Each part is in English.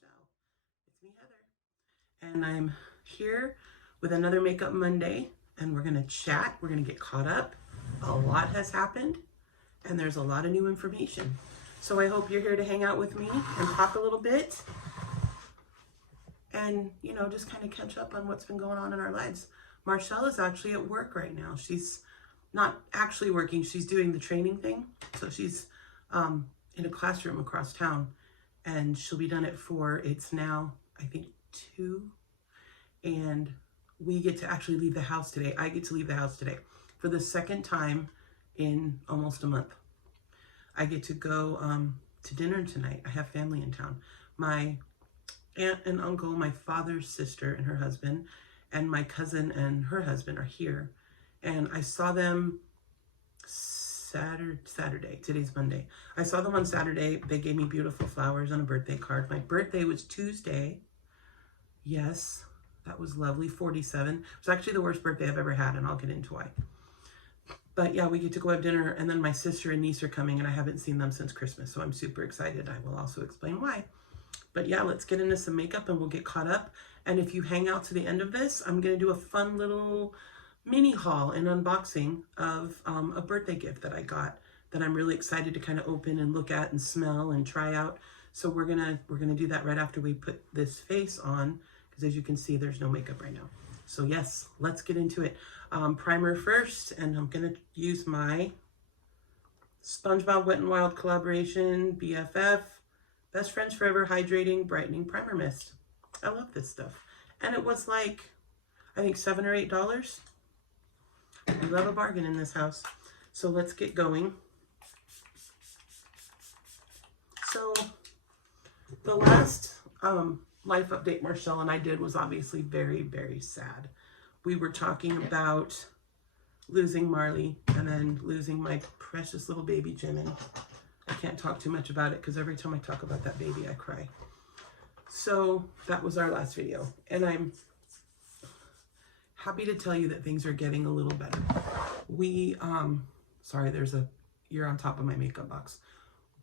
Marcel. It's me, Heather. And I'm here with another Makeup Monday, and we're gonna chat, we're gonna get caught up. A lot has happened, and there's a lot of new information. So I hope you're here to hang out with me and talk a little bit and, you know, just kind of catch up on what's been going on in our lives. Marcel is actually at work right now. She's not actually working, she's doing the training thing. So she's in a classroom across town, and she'll be done at 4. It's now, I think, 2, and we get to actually leave the house today. I get to leave the house today for the second time in almost a month. I get to go to dinner tonight. I have family in town. My aunt and uncle, my father's sister and her husband, and my cousin and her husband are here. And I saw them Saturday. Today's Monday. I saw them on Saturday. They gave me beautiful flowers and a birthday card. My birthday was Tuesday. Yes, that was lovely. 47. It was actually the worst birthday I've ever had, and I'll get into why. But yeah, we get to go have dinner, and then my sister and niece are coming, and I haven't seen them since Christmas, so I'm super excited. I will also explain why. But yeah, let's get into some makeup, and we'll get caught up. And if you hang out to the end of this, I'm going to do a fun little mini haul and unboxing of a birthday gift that I got that I'm really excited to kind of open and look at and smell and try out. So we're gonna do that right after we put this face on, because as you can see, there's no makeup right now. So yes, let's get into it. Primer first, and I'm gonna use my SpongeBob Wet n Wild collaboration BFF Best Friends Forever Hydrating Brightening Primer Mist. I love this stuff, and it was like, I think $7 or $8. We love a bargain in this house. So let's get going. So the last life update Marcel and I did was obviously very, very sad. We were talking about losing Marley and then losing my precious little baby Jimin. I can't talk too much about it because every time I talk about that baby, I cry. So that was our last video, and I'm happy to tell you that things are getting a little better. We, sorry, you're on top of my makeup box.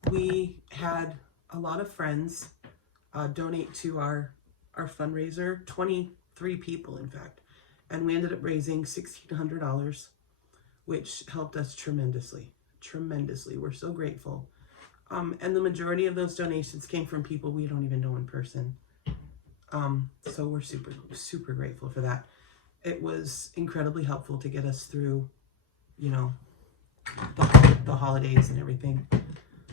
We had a lot of friends donate to our fundraiser, 23 people, in fact, and we ended up raising $1,600, which helped us tremendously, tremendously. We're so grateful. And the majority of those donations came from people we don't even know in person. So we're super, super grateful for that. It was incredibly helpful to get us through, you know, the holidays and everything.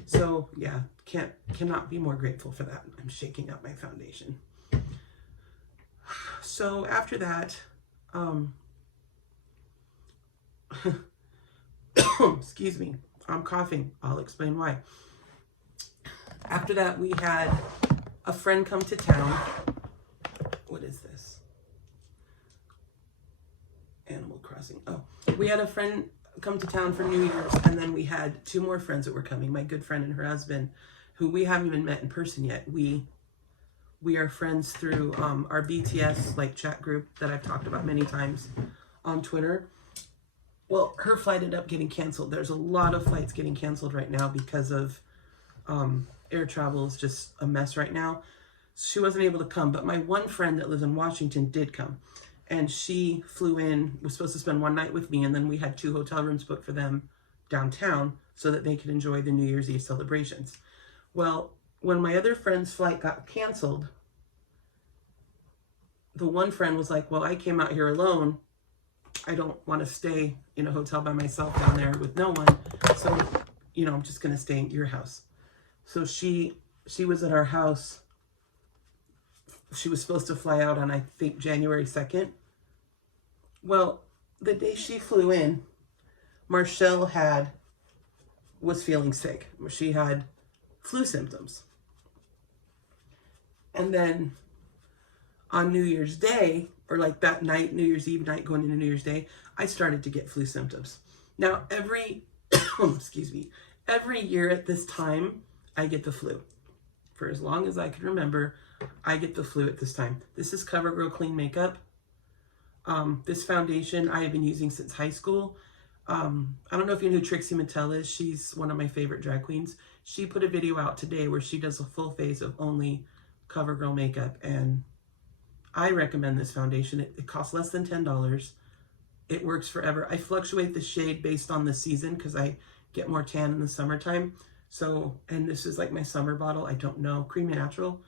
So yeah, cannot be more grateful for that. I'm shaking up my foundation. So after that, excuse me, I'm coughing. I'll explain why. After that, we had a friend come to town. What is this? Animal Crossing. Oh, we had a friend come to town for New Year's, and then we had 2 more friends that were coming. My good friend and her husband, who we haven't even met in person yet. We are friends through our BTS like chat group that I've talked about many times on Twitter. Well, her flight ended up getting canceled. There's a lot of flights getting canceled right now because of air travel is just a mess right now. She wasn't able to come, but my one friend that lives in Washington did come. And she flew in, was supposed to spend one night with me, and then we had 2 hotel rooms booked for them downtown so that they could enjoy the New Year's Eve celebrations. Well, when my other friend's flight got canceled, the one friend was like, well, I came out here alone. I don't want to stay in a hotel by myself down there with no one. So, you know, I'm just going to stay at your house. So she was at our house. She was supposed to fly out on, I think, January 2nd. Well, the day she flew in, Marcel was feeling sick. She had flu symptoms. And then on New Year's Day, or like that night, New Year's Eve night going into New Year's Day, I started to get flu symptoms. Now, every, excuse me, every year at this time, I get the flu. For as long as I can remember, I get the flu at this time. This is CoverGirl Clean Makeup. This foundation I have been using since high school. I don't know if you know who Trixie Mattel is. She's one of my favorite drag queens. She put a video out today where she does a full face of only CoverGirl makeup, and I recommend this foundation. It costs less than $10. It works forever. I fluctuate the shade based on the season because I get more tan in the summertime. So, and this is like my summer bottle. I don't know. Creamy Natural.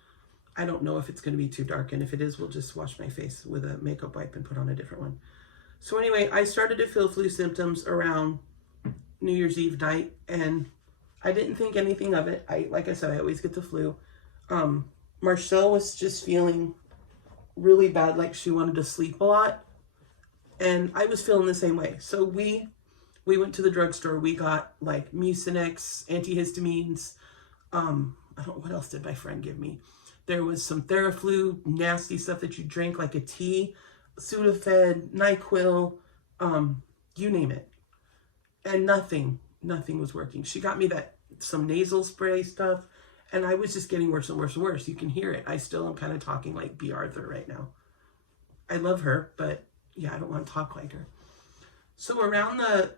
I don't know if it's going to be too dark. And if it is, we'll just wash my face with a makeup wipe and put on a different one. So anyway, I started to feel flu symptoms around New Year's Eve night. And I didn't think anything of it. Like I said, I always get the flu. Marcelle was just feeling really bad. Like she wanted to sleep a lot. And I was feeling the same way. So we went to the drugstore. We got like Mucinex, antihistamines. What else did my friend give me? There was some Theraflu, nasty stuff that you drink, like a tea, Sudafed, NyQuil, you name it. And nothing was working. She got me some nasal spray stuff, and I was just getting worse and worse and worse. You can hear it. I still am kind of talking like B. Arthur right now. I love her, but yeah, I don't want to talk like her. So around the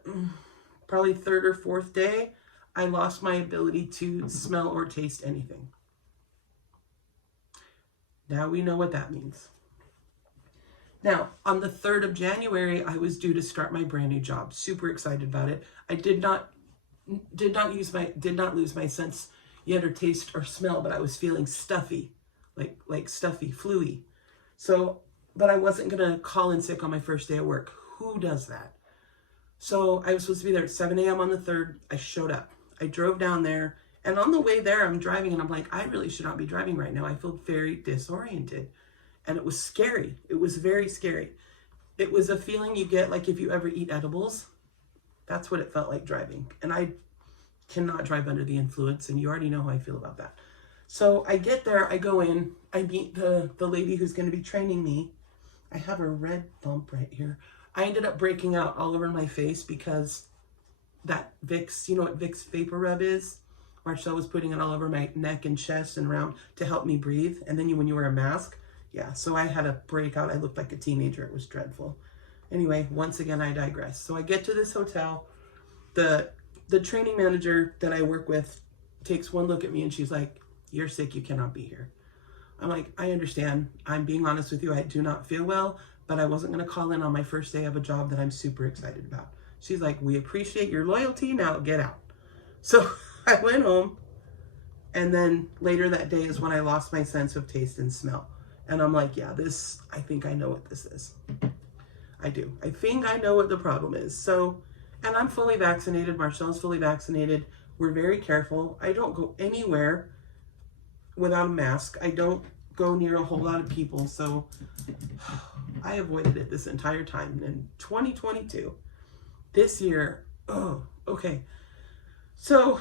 probably third or fourth day, I lost my ability to smell or taste anything. Now we know what that means. Now, on the 3rd of January, I was due to start my brand new job. Super excited about it. I did not lose my sense yet or taste or smell, but I was feeling stuffy, like stuffy, flu-y. So, but I wasn't gonna call in sick on my first day at work. Who does that? So I was supposed to be there at 7 a.m. on the 3rd. I showed up. I drove down there, and on the way there, I'm driving, and I'm like, I really should not be driving right now. I feel very disoriented, and it was scary. It was very scary. It was a feeling you get like if you ever eat edibles. That's what it felt like driving, and I cannot drive under the influence, and you already know how I feel about that. So I get there, I go in, I meet the lady who's going to be training me. I have a red bump right here. I ended up breaking out all over my face because that Vicks, you know what Vicks Vapor Rub is? Marcelle was putting it all over my neck and chest and around to help me breathe. And then when you wear a mask, yeah, so I had a breakout. I looked like a teenager. It was dreadful. Anyway, once again, I digress. So I get to this hotel. The training manager that I work with takes one look at me and she's like, you're sick, you cannot be here. I'm like, I understand. I'm being honest with you. I do not feel well, but I wasn't going to call in on my first day of a job that I'm super excited about. She's like, we appreciate your loyalty. Now get out. So I went home, and then later that day is when I lost my sense of taste and smell. And I'm like, yeah, I think I know what this is. I do. I think I know what the problem is. So, and I'm fully vaccinated. Marcelle's fully vaccinated. We're very careful. I don't go anywhere without a mask. I don't go near a whole lot of people. So I avoided it this entire time. In 2022, this year, oh, okay. So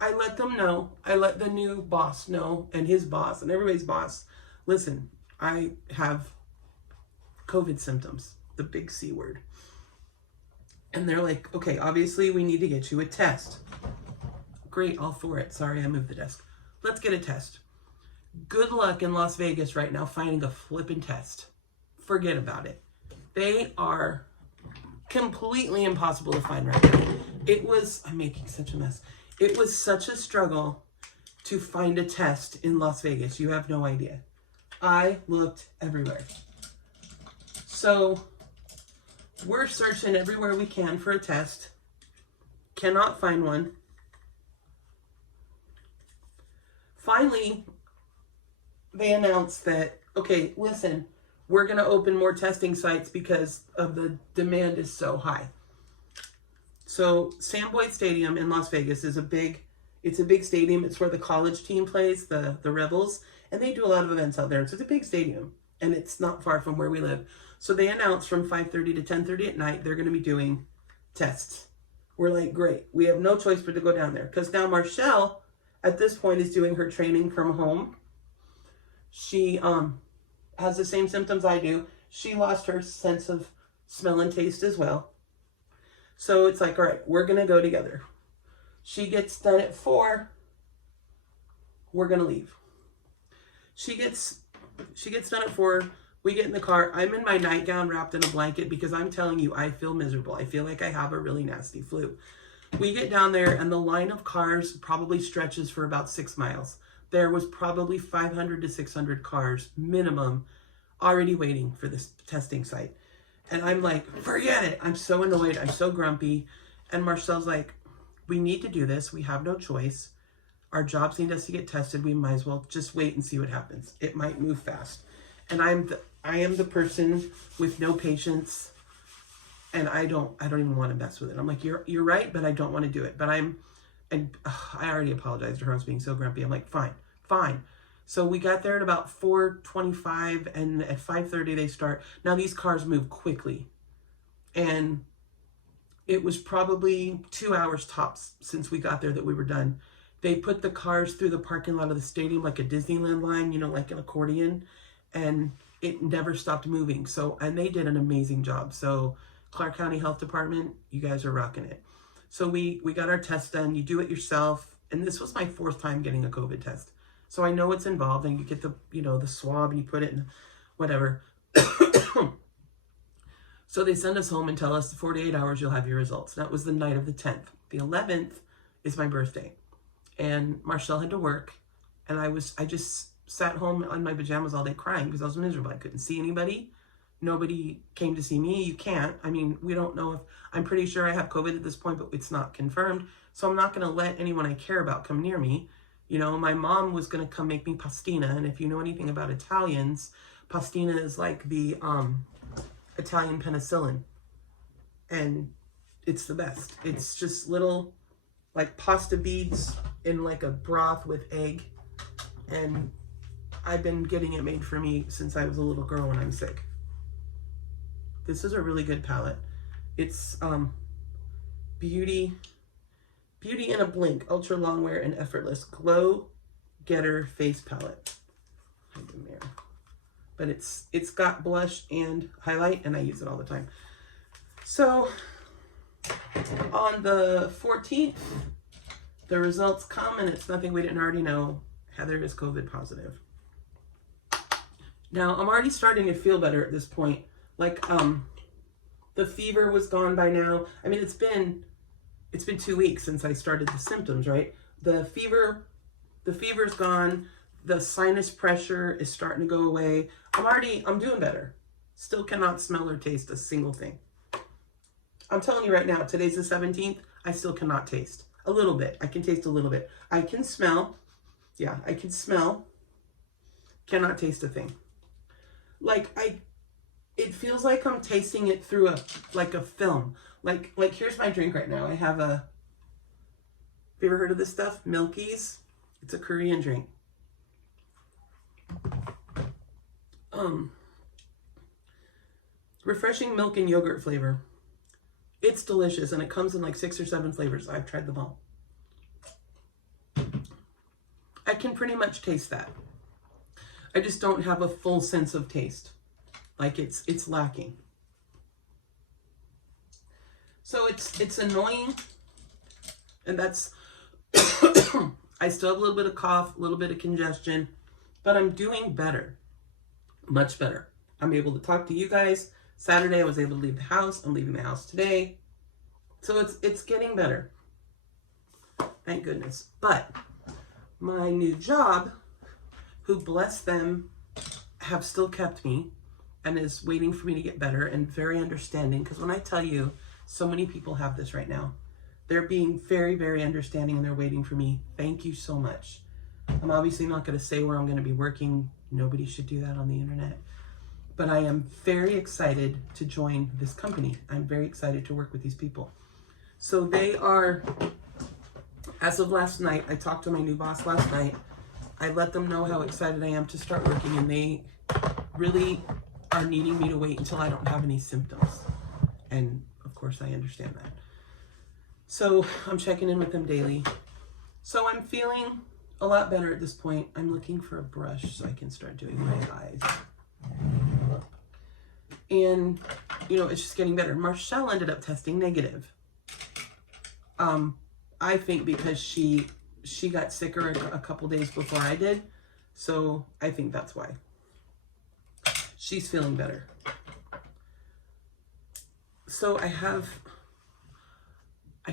I let them know. I let the new boss know, and his boss and everybody's boss. Listen, I have COVID symptoms, the big C word. And they're like, okay, obviously we need to get you a test. Great, all for it. Sorry, I moved the desk. Let's get a test. Good luck in Las Vegas right now finding a flippin' test. Forget about it. They are completely impossible to find right now. I'm making such a mess. It was such a struggle to find a test in Las Vegas. You have no idea. I looked everywhere. So we're searching everywhere we can for a test. Cannot find one. Finally, they announced that, okay, listen, we're going to open more testing sites because of the demand is so high. So Sam Boyd Stadium in Las Vegas is a big stadium. It's where the college team plays, the Rebels, and they do a lot of events out there. So it's a big stadium, and it's not far from where we live. So they announced from 5:30 to 10:30 at night, they're going to be doing tests. We're like, great. We have no choice but to go down there. Because now Marcelle, at this point, is doing her training from home. She has the same symptoms I do. She lost her sense of smell and taste as well. So it's like, all right, we're going to go together. She gets done at 4. We're going to leave. She gets done at 4. We get in the car. I'm in my nightgown wrapped in a blanket because I'm telling you, I feel miserable. I feel like I have a really nasty flu. We get down there and the line of cars probably stretches for about 6 miles. there was probably 500 to 600 cars minimum already waiting for this testing site. And I'm like, forget it. I'm so annoyed. I'm so grumpy. And Marcel's like, we need to do this. We have no choice. Our jobs need us to get tested. We might as well just wait and see what happens. It might move fast. And I am the person with no patience, and I don't even want to mess with it. I'm like, you're right, but I don't want to do it. But I already apologized to her. I was being so grumpy. I'm like, fine. So we got there at about 4:25, and at 5:30 they start. Now these cars move quickly, and it was probably 2 hours tops since we got there that we were done. They put the cars through the parking lot of the stadium like a Disneyland line, you know, like an accordion, and it never stopped moving. So, and they did an amazing job. So Clark County Health Department, you guys are rocking it. So we got our test done. You do it yourself. And this was my 4th time getting a COVID test. So I know what's involved, and you get the, you know, the swab and you put it in whatever. So they send us home and tell us 48 hours you'll have your results. That was the night of the 10th. The 11th is my birthday. And Marcel had to work. And I just sat home on my pajamas all day crying because I was miserable. I couldn't see anybody. Nobody came to see me. You can't. I mean, we don't know if, I'm pretty sure I have COVID at this point, but it's not confirmed. So I'm not going to let anyone I care about come near me. You know, my mom was going to come make me pastina. And if you know anything about Italians, pastina is like the Italian penicillin. And it's the best. It's just little like pasta beads in like a broth with egg. And I've been getting it made for me since I was a little girl when I'm sick. This is a really good palette. It's Beauty in a Blink, Ultra Longwear and Effortless Glow Getter Face Palette. Hide the mirror. But it's got blush and highlight, and I use it all the time. So on the 14th, the results come, and it's nothing we didn't already know. Heather is COVID positive. Now, I'm already starting to feel better at this point. Like, the fever was gone by now. I mean, it's been 2 weeks since I started the symptoms, right? The fever's gone. The sinus pressure is starting to go away. I'm doing better. Still cannot smell or taste a single thing. I'm telling you right now, today's the 17th. I still cannot taste. A little bit. I can taste a little bit. I can smell. Yeah, I can smell. Cannot taste a thing. Like, it feels like I'm tasting it through a film. Like here's my drink right now. I have have you ever heard of this stuff? Milky's. It's a Korean drink. Refreshing milk and yogurt flavor. It's delicious, and it comes in like 6 or 7 flavors. I've tried them all. I can pretty much taste that. I just don't have a full sense of taste. Like it's lacking. So it's annoying, and that's I still have a little bit of cough, a little bit of congestion, but I'm doing better, much better. I'm able to talk to you guys. Saturday I was able to leave the house. I'm leaving the house today, so it's getting better. Thank goodness. But my new job, who bless them, have still kept me and is waiting for me to get better and very understanding. Because when I tell you, so many people have this right now. They're being very, very understanding, and they're waiting for me. Thank you so much. I'm obviously not going to say where I'm going to be working. Nobody should do that on the internet. But I am very excited to join this company. I'm very excited to work with these people. So they are, as of last night, I talked to my new boss last night. I let them know how excited I am to start working, and they really are needing me to wait until I don't have any symptoms. And of course I understand that. So I'm checking in with them daily. So I'm feeling a lot better at this point. I'm looking for a brush so I can start doing my eyes. And, you know, it's just getting better. Marcel ended up testing negative. I think because she got sicker a couple days before I did. So I think that's why. She's feeling better. So I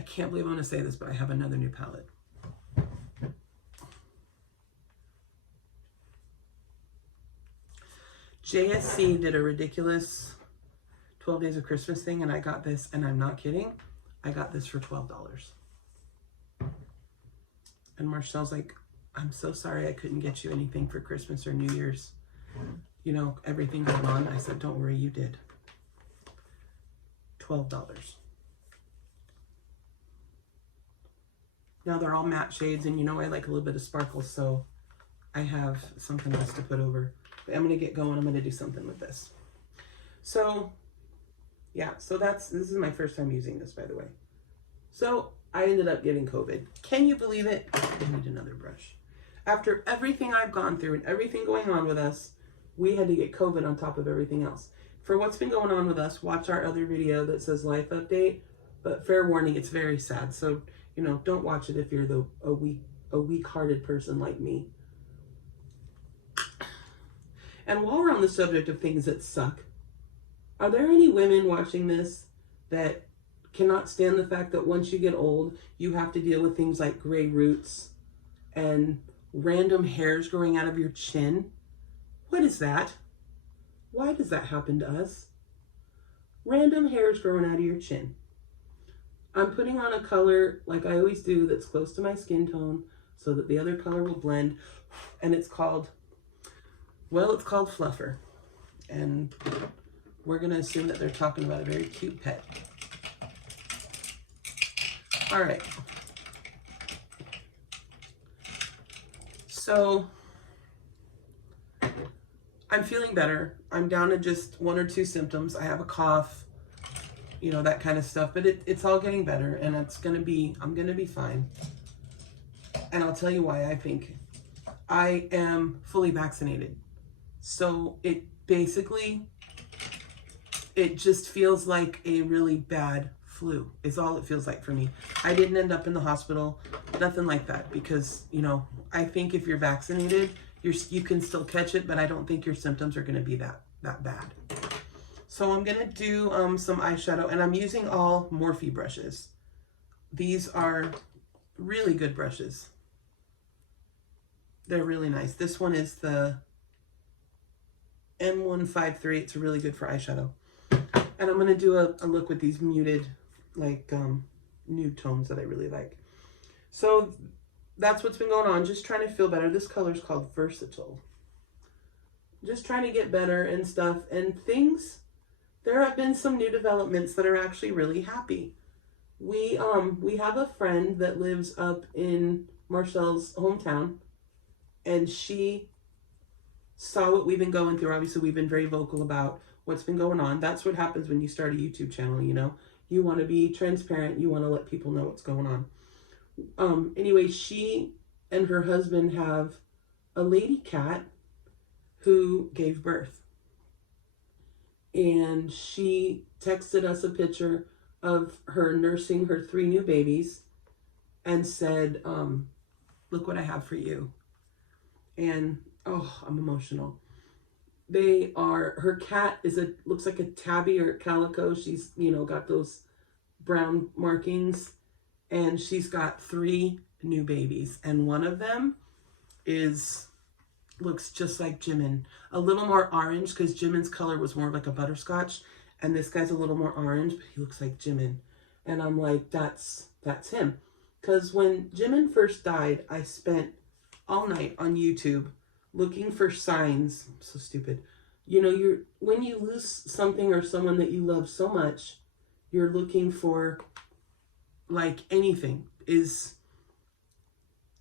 can't believe I'm going to say this, but I have another new palette. JSC did a ridiculous 12 Days of Christmas thing, and I got this, and I'm not kidding. I got this for $12. And Marcel's like, I'm so sorry I couldn't get you anything for Christmas or New Year's. You know, everything going on. I said, don't worry, you did. $12. Now they're all matte shades, and you know I like a little bit of sparkle, so I have something else to put over. But I'm going to get going. I'm going to do something with this. So, yeah, so this is my first time using this, by the way. So, I ended up getting COVID. Can you believe it? I need another brush. After everything I've gone through and everything going on with us, we had to get COVID on top of everything else. For what's been going on with us, watch our other video that says life update. But fair warning, it's very sad. So, you know, don't watch it if you're a weak-hearted person like me. And while we're on the subject of things that suck, are there any women watching this that cannot stand the fact that once you get old, you have to deal with things like gray roots and random hairs growing out of your chin? What is that? Why does that happen to us? Random hairs growing out of your chin. I'm putting on a color like I always do that's close to my skin tone so that the other color will blend. And it's called, well, it's called Fluffer. And we're going to assume that they're talking about a very cute pet. All right. So I'm feeling better. I'm down to just 1 or 2 symptoms. I have a cough, you know, that kind of stuff, but it's all getting better, and I'm going to be fine. And I'll tell you why. I think I am fully vaccinated. So it just feels like a really bad flu is all it feels like for me. I didn't end up in the hospital, nothing like that, because, you know, I think if you're vaccinated, you can still catch it, but I don't think your symptoms are going to be that bad. So I'm going to do some eyeshadow, and I'm using all Morphe brushes. These are really good brushes. They're really nice. This one is the M153. It's really good for eyeshadow. And I'm going to do a look with these muted, like, nude tones that I really like. So that's what's been going on. Just trying to feel better. This color is called Versatile. Just trying to get better and stuff. And things, there have been some new developments that are actually really happy. We have a friend that lives up in Marcel's hometown, and she saw what we've been going through. Obviously, we've been very vocal about what's been going on. That's what happens when you start a YouTube channel, you know. You want to be transparent. You want to let people know what's going on. Anyway, she and her husband have a lady cat who gave birth. And she texted us a picture of her nursing her 3 new babies and said, look what I have for you. And, oh, I'm emotional. Her cat looks like a tabby or a calico. She's, you know, got those brown markings, and she's got 3 new babies. And one of them looks just like Jimin. A little more orange, because Jimin's color was more like a butterscotch. And this guy's a little more orange, but he looks like Jimin. And I'm like, that's him. Because when Jimin first died, I spent all night on YouTube looking for signs. I'm so stupid. You know, when you lose something or someone that you love so much, you're looking for, like, anything. Is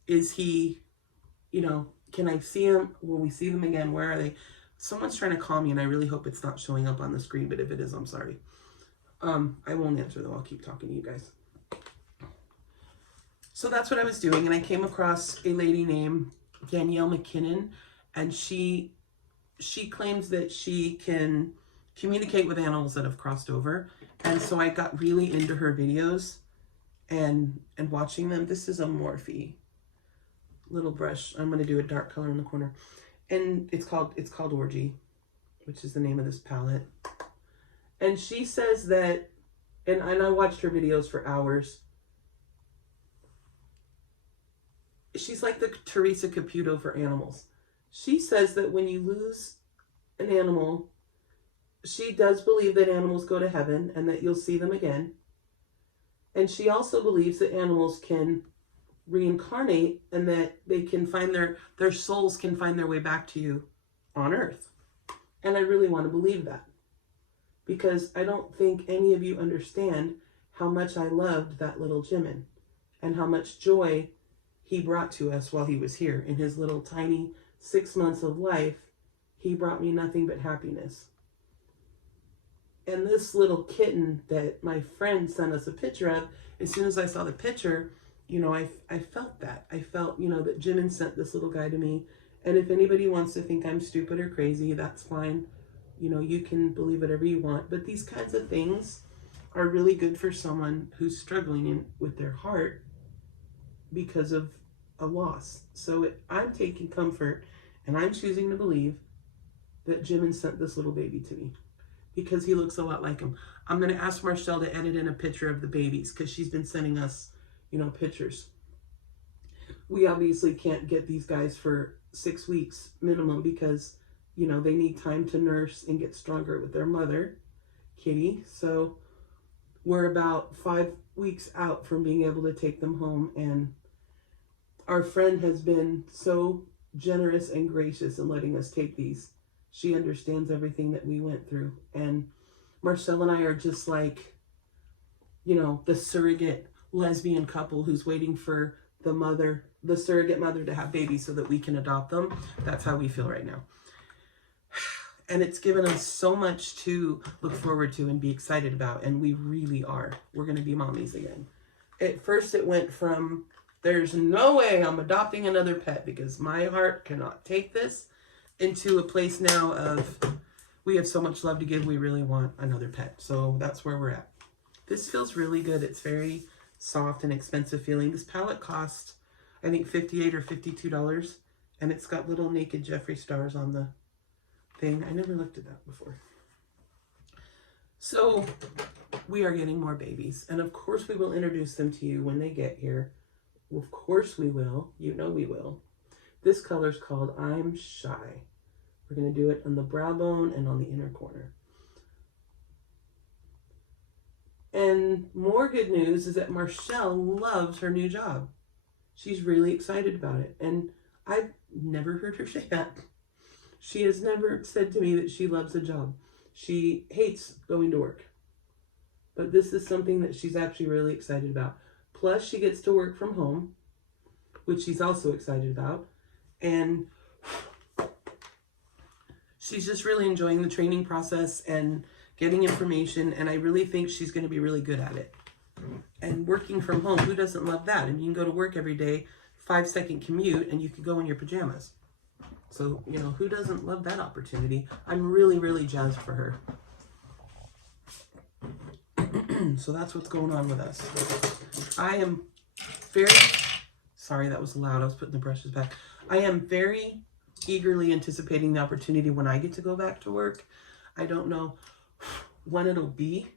he, you know, can I see him? Will we see them again? Where are they? Someone's trying to call me, and I really hope it's not showing up on the screen, but if it is, I'm sorry. I won't answer, though. I'll keep talking to you guys. So that's what I was doing, and I came across a lady named Danielle McKinnon, and she claims that she can communicate with animals that have crossed over. And so I got really into her videos and watching them. This is a Morphe little brush. I'm going to do a dark color in the corner. And it's called Orgy, which is the name of this palette. And she says that, and I watched her videos for hours. She's like the Teresa Caputo for animals. She says that when you lose an animal, she does believe that animals go to heaven and that you'll see them again. And she also believes that animals can reincarnate and that they can find their souls can find their way back to you on earth. And I really want to believe that, because I don't think any of you understand how much I loved that little Jimin and how much joy he brought to us while he was here. In his little tiny 6 months of life, he brought me nothing but happiness. And this little kitten that my friend sent us a picture of, as soon as I saw the picture, you know, I felt that. I felt, you know, that Jimin sent this little guy to me. And if anybody wants to think I'm stupid or crazy, that's fine. You know, you can believe whatever you want. But these kinds of things are really good for someone who's struggling with their heart because of a loss. So I'm taking comfort, and I'm choosing to believe that Jimin sent this little baby to me because he looks a lot like him. I'm going to ask Marcelle to edit in a picture of the babies because she's been sending us, you know, pictures. We obviously can't get these guys for 6 weeks minimum because, you know, they need time to nurse and get stronger with their mother, Kitty. So we're about 5 weeks out from being able to take them home, and our friend has been so generous and gracious in letting us take these. She understands everything that we went through. And Marcelle and I are just like, you know, the surrogate lesbian couple who's waiting for the mother, the surrogate mother, to have babies so that we can adopt them. That's how we feel right now. And it's given us so much to look forward to and be excited about. And we really are. We're going to be mommies again. At first it went from, there's no way I'm adopting another pet because my heart cannot take this, into a place now of, we have so much love to give, we really want another pet. So that's where we're at. This feels really good. It's very soft and expensive feeling. This palette cost, I think, $58 or $52. And it's got little naked Jeffree stars on the thing. I never looked at that before. So we are getting more babies. And of course we will introduce them to you when they get here. Of course we will. You know we will. This color is called I'm Shy. We're going to do it on the brow bone and on the inner corner. And more good news is that Marcelle loves her new job. She's really excited about it. And I've never heard her say that. She has never said to me that she loves a job. She hates going to work. But this is something that she's actually really excited about. Plus, she gets to work from home, which she's also excited about. And she's just really enjoying the training process and getting information. And I really think she's going to be really good at it. And working from home, who doesn't love that? And you can go to work every day, 5-second commute, and you can go in your pajamas. So, you know, who doesn't love that opportunity? I'm really, really jazzed for her. So that's what's going on with us. I am very, sorry, that was loud. I was putting the brushes back. I am very eagerly anticipating the opportunity when I get to go back to work. I don't know when it'll be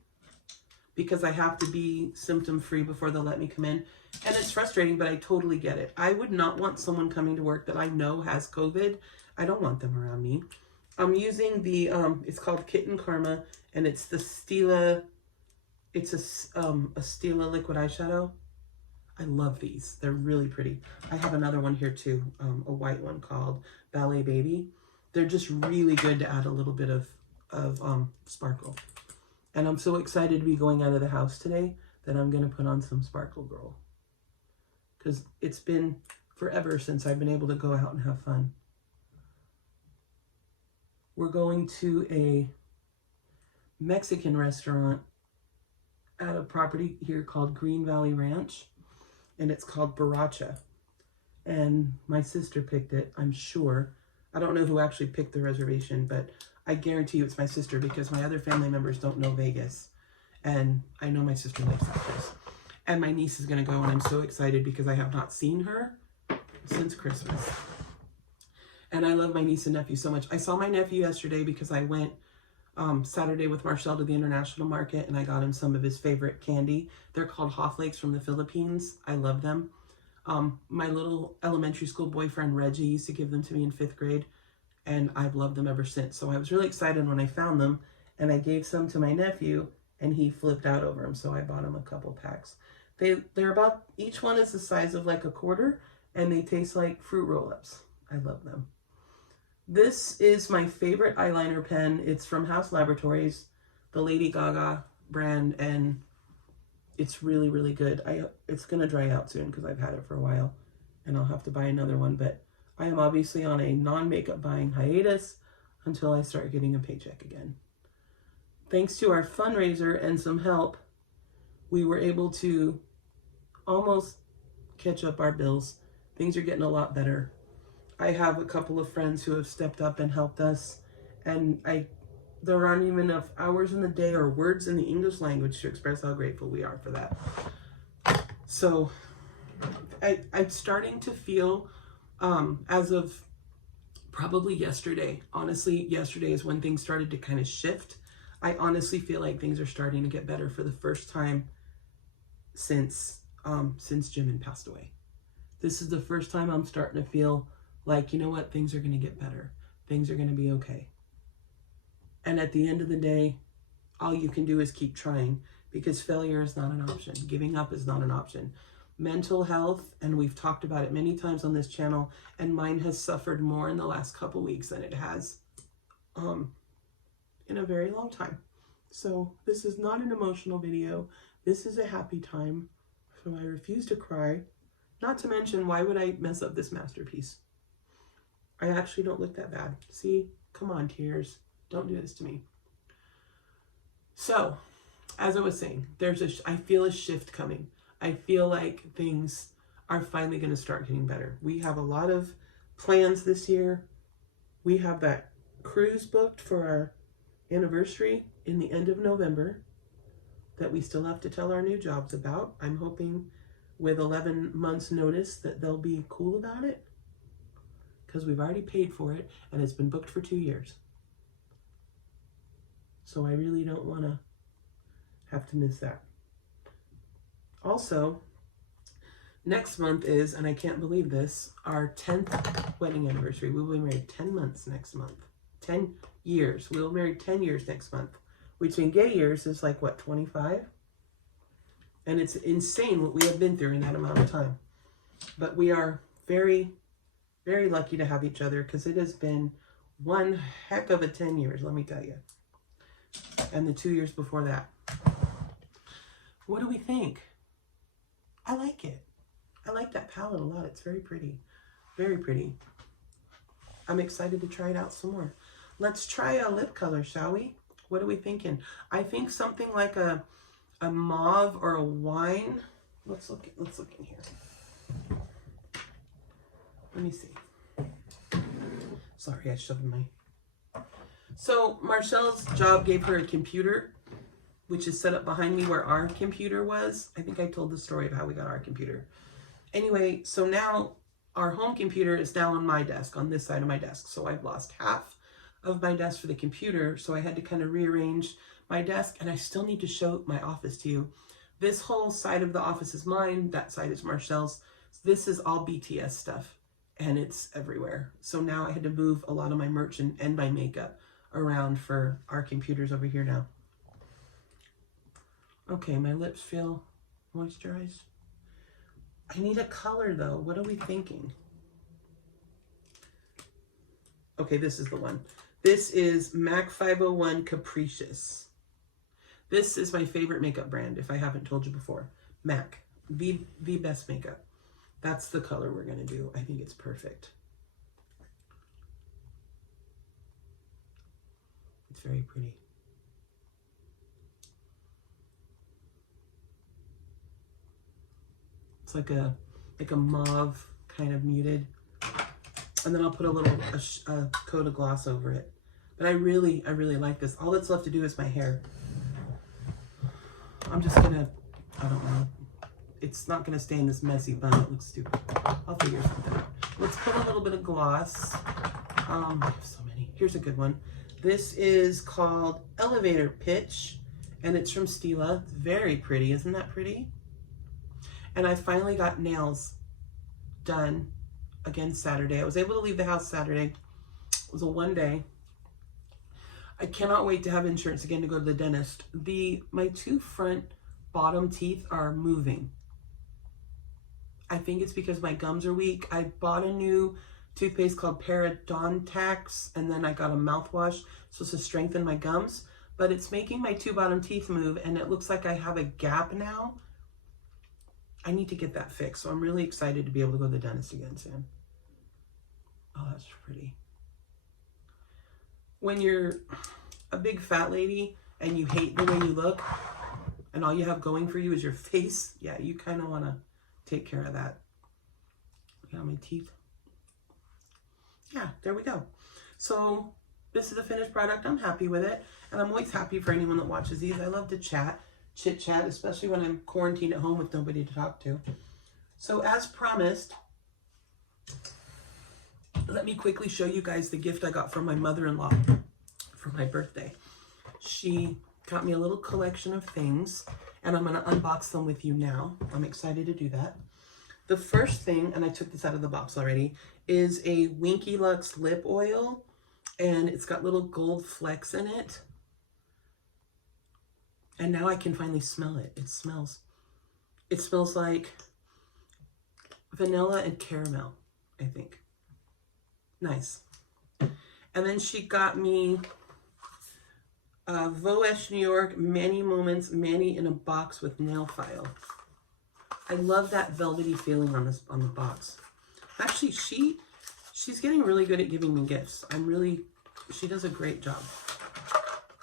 because I have to be symptom-free before they'll let me come in. And it's frustrating, but I totally get it. I would not want someone coming to work that I know has COVID. I don't want them around me. I'm using the, it's called Kitten Karma, and it's the Stila, it's a Stila liquid eyeshadow. I love these. They're really pretty. I have another one here too, a white one called Ballet Baby. They're just really good to add a little bit of sparkle. And I'm so excited to be going out of the house today that I'm going to put on some Sparkle Girl. Because it's been forever since I've been able to go out and have fun. We're going to a Mexican restaurant at a property here called Green Valley Ranch. And it's called Baracha. And my sister picked it, I'm sure. I don't know who actually picked the reservation, but I guarantee you it's my sister because my other family members don't know Vegas. And I know my sister lives that place. And my niece is going to go, and I'm so excited because I have not seen her since Christmas. And I love my niece and nephew so much. I saw my nephew yesterday because I went Saturday with Marcelle to the international market, and I got him some of his favorite candy. They're called Haw Flakes from the Philippines. I love them. My little elementary school boyfriend, Reggie, used to give them to me in 5th grade. and I've loved them ever since. So I was really excited when I found them, and I gave some to my nephew, and he flipped out over them, so I bought him a couple packs. They're about, each one is the size of like a quarter, and they taste like fruit roll-ups. I love them. This is my favorite eyeliner pen. It's from House Laboratories, the Lady Gaga brand, and it's really, really good. It's going to dry out soon because I've had it for a while, and I'll have to buy another one, but I am obviously on a non-makeup buying hiatus until I start getting a paycheck again. Thanks to our fundraiser and some help, we were able to almost catch up our bills. Things are getting a lot better. I have a couple of friends who have stepped up and helped us, and there aren't even enough hours in the day or words in the English language to express how grateful we are for that. So I'm starting to feel, as of probably yesterday, honestly, yesterday is when things started to kind of shift. I honestly feel like things are starting to get better for the first time since Jimin passed away. This is the first time I'm starting to feel like, you know what, things are going to get better. Things are going to be okay. And at the end of the day, all you can do is keep trying, because failure is not an option. Giving up is not an option. Mental health, and we've talked about it many times on this channel, and mine has suffered more in the last couple weeks than it has in a very long time. So this is not an emotional video. This is a happy time. So I refuse to cry. Not to mention, why would I mess up this masterpiece? I actually don't look that bad. See? Come on, tears. Don't do this to me. So, as I was saying, I feel a shift coming. I feel like things are finally going to start getting better. We have a lot of plans this year. We have that cruise booked for our anniversary in the end of November that we still have to tell our new jobs about. I'm hoping with 11 months notice that they'll be cool about it, because we've already paid for it and it's been booked for 2 years. So I really don't want to have to miss that. Also, next month is, and I can't believe this, our 10th wedding anniversary. We will be married 10 months next month. 10 years. We will be married 10 years next month, which in gay years is like, what, 25? And it's insane what we have been through in that amount of time. But we are very, very lucky to have each other, because it has been one heck of a 10 years, let me tell you. And the 2 years before that. What do we think? I like it. I like that palette a lot. It's very pretty. Very pretty. I'm excited to try it out some more. Let's try a lip color, shall we? What are we thinking? I think something like a mauve or a wine. Let's look in here. Let me see. Sorry, I shoved my... So Marcelle's job gave her a computer, which is set up behind me where our computer was. I think I told the story of how we got our computer. Anyway, so now our home computer is now on my desk, on this side of my desk. So I've lost half of my desk for the computer. So I had to kind of rearrange my desk, and I still need to show my office to you. This whole side of the office is mine. That side is Marcelle's. This is all BTS stuff, and it's everywhere. So now I had to move a lot of my merch and my makeup around for our computers over here now. Okay, my lips feel moisturized. I need a color though. What are we thinking? Okay, this is the one. This is MAC 501 Capricious. This is my favorite makeup brand, if I haven't told you before. MAC, the best makeup. That's the color we're gonna do. I think it's perfect. It's very pretty. It's like a mauve kind of muted. And then I'll put a coat of gloss over it. But I really like this. All that's left to do is my hair. I'm just gonna, I don't know. It's not gonna stay in this messy bun. It looks stupid. I'll figure something out. Let's put a little bit of gloss. I have so many. Here's a good one. This is called Elevator Pitch, and it's from Stila. It's very pretty. Isn't that pretty? And I finally got nails done again Saturday. I was able to leave the house Saturday, It was a one day. I cannot wait to have insurance again to go to the dentist. My two front bottom teeth are moving. I think it's because my gums are weak. I bought a new toothpaste called Parodontax, and then I got a mouthwash supposed to strengthen my gums, but it's making my two bottom teeth move, and it looks like I have a gap now. I need to get that fixed, so I'm really excited to be able to go to the dentist again soon. Oh, that's pretty. When you're a big fat lady and you hate the way you look and all you have going for you is your face, yeah, you kind of want to take care of that. Look at my teeth. Yeah, there we go. So this is a finished product. I'm happy with it. And I'm always happy for anyone that watches these. I love to chit chat, especially when I'm quarantined at home with nobody to talk to. So as promised, let me quickly show you guys the gift I got from my mother-in-law for my birthday. She got me a little collection of things, and I'm going to unbox them with you now. I'm excited to do that. The first thing, and I took this out of the box already, is a Winky Luxe Lip Oil, and it's got little gold flecks in it. And now I can finally smell it. It smells like vanilla and caramel, I think. Nice. And then she got me Voesh New York Mani Moments Mani in a box with nail file. I love that velvety feeling on the box. Actually, she's getting really good at giving me gifts. She does a great job.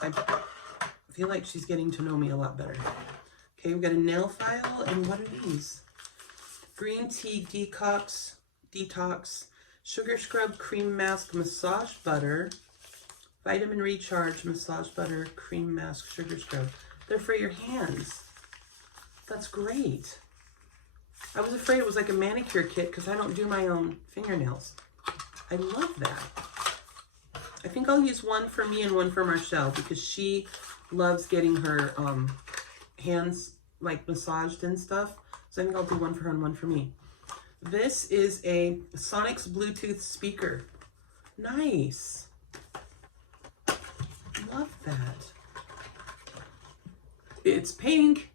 I feel like she's getting to know me a lot better. Okay, we've got a nail file, and what are these? Green tea detox, sugar scrub, cream mask, massage butter, vitamin recharge, massage butter, cream mask, sugar scrub. They're for your hands. That's great. I was afraid it was like a manicure kit because I don't do my own fingernails. I love that. I think I'll use one for me and one for Marshall because she loves getting her hands like massaged and stuff. So I think I'll do one for her and one for me. This is a Sonics Bluetooth speaker. Nice. Love that. It's pink.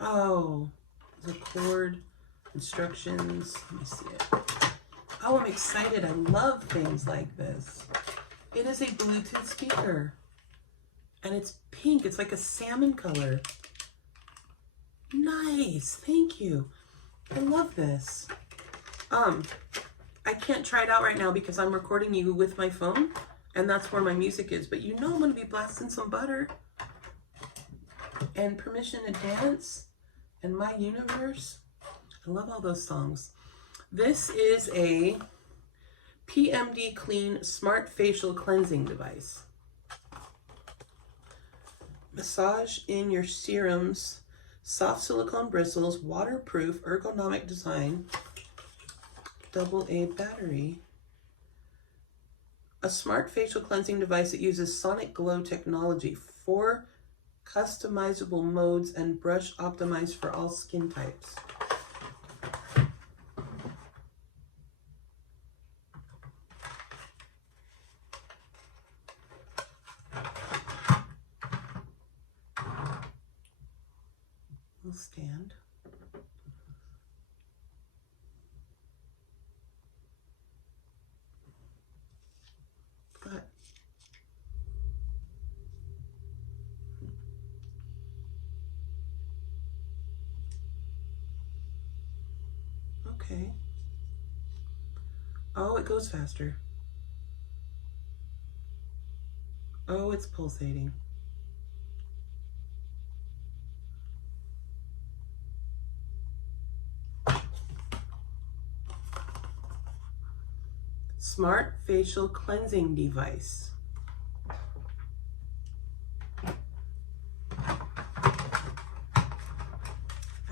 Oh, the cord instructions. Let me see it. Oh, I'm excited. I love things like this. It is a Bluetooth speaker. And it's pink. It's like a salmon color. Nice. Thank you. I love this. I can't try it out right now because I'm recording you with my phone. And that's where my music is. But you know I'm going to be blasting some butter. And Permission to Dance. And My Universe. I love all those songs. This is a PMD Clean Smart Facial Cleansing Device. Massage in your serums, soft silicone bristles, waterproof, ergonomic design, AA battery. A smart facial cleansing device that uses sonic glow technology, 4 customizable modes, and brush optimized for all skin types. We'll stand. But okay. Oh, it goes faster. Oh, it's pulsating. Smart facial cleansing device.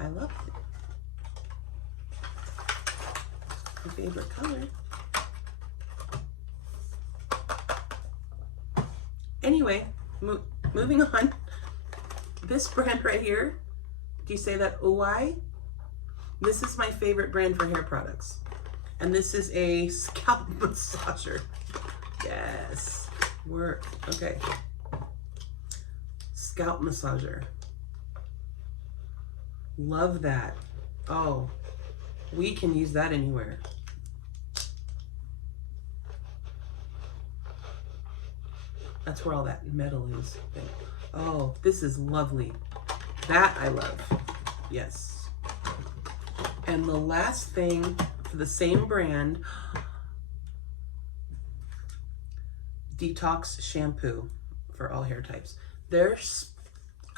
I love it. My favorite color. Anyway, moving on. This brand right here, do you say that OI? This is my favorite brand for hair products. And this is a scalp massager. Yes. Work. Okay. Scalp massager. Love that. Oh, we can use that anywhere. That's where all that metal is. Oh, this is lovely. That I love. Yes. And the last thing for the same brand, Detox Shampoo for all hair types. There's,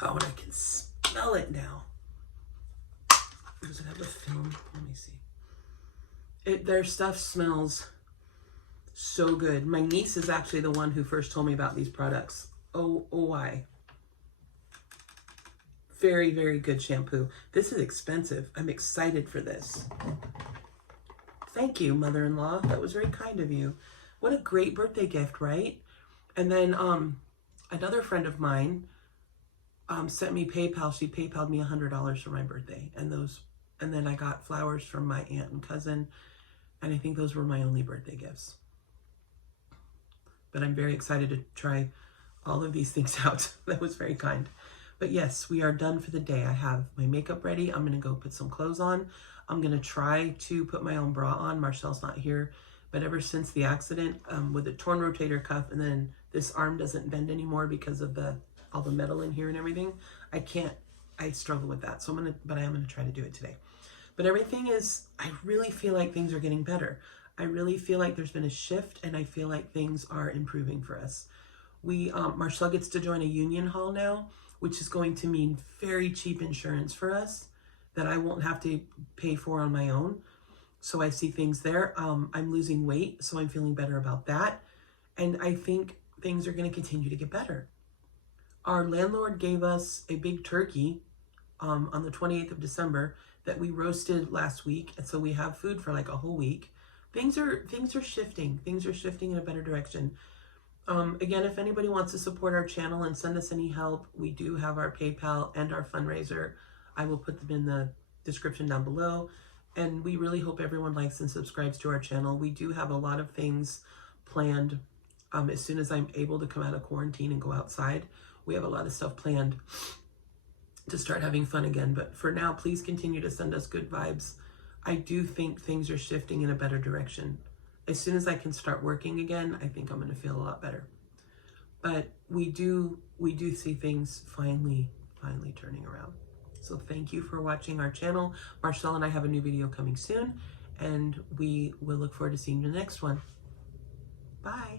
oh, and I can smell it now. Does it have a film? Let me see. Their stuff smells so good. My niece is actually the one who first told me about these products. OI. Very, very good shampoo. This is expensive. I'm excited for this. Thank you, mother-in-law. That was very kind of you. What a great birthday gift, right? And then another friend of mine sent me PayPal. She PayPal'd me $100 for my birthday. And then I got flowers from my aunt and cousin. And I think those were my only birthday gifts. But I'm very excited to try all of these things out. That was very kind. But yes, we are done for the day. I have my makeup ready. I'm going to go put some clothes on. I'm going to try to put my own bra on. Marcel's not here. But ever since the accident with the torn rotator cuff, and then this arm doesn't bend anymore because of all the metal in here and everything, I struggle with that. So I am going to try to do it today. But everything is, I really feel like things are getting better. I really feel like there's been a shift, and I feel like things are improving for us. Marcel gets to join a union hall now, which is going to mean very cheap insurance for us that I won't have to pay for on my own. So I see things there. I'm losing weight, so I'm feeling better about that. And I think things are going to continue to get better. Our landlord gave us a big turkey on the 28th of December that we roasted last week. And so we have food for like a whole week. Things are shifting. Things are shifting in a better direction. Again, if anybody wants to support our channel and send us any help, we do have our PayPal and our fundraiser. I will put them in the description down below. And we really hope everyone likes and subscribes to our channel. We do have a lot of things planned. As soon as I'm able to come out of quarantine and go outside, we have a lot of stuff planned to start having fun again. But for now, please continue to send us good vibes. I do think things are shifting in a better direction. As soon as I can start working again, I think I'm going to feel a lot better. But we do see things finally turning around. So thank you for watching our channel. Marcel and I have a new video coming soon, and we will look forward to seeing you in the next one. Bye.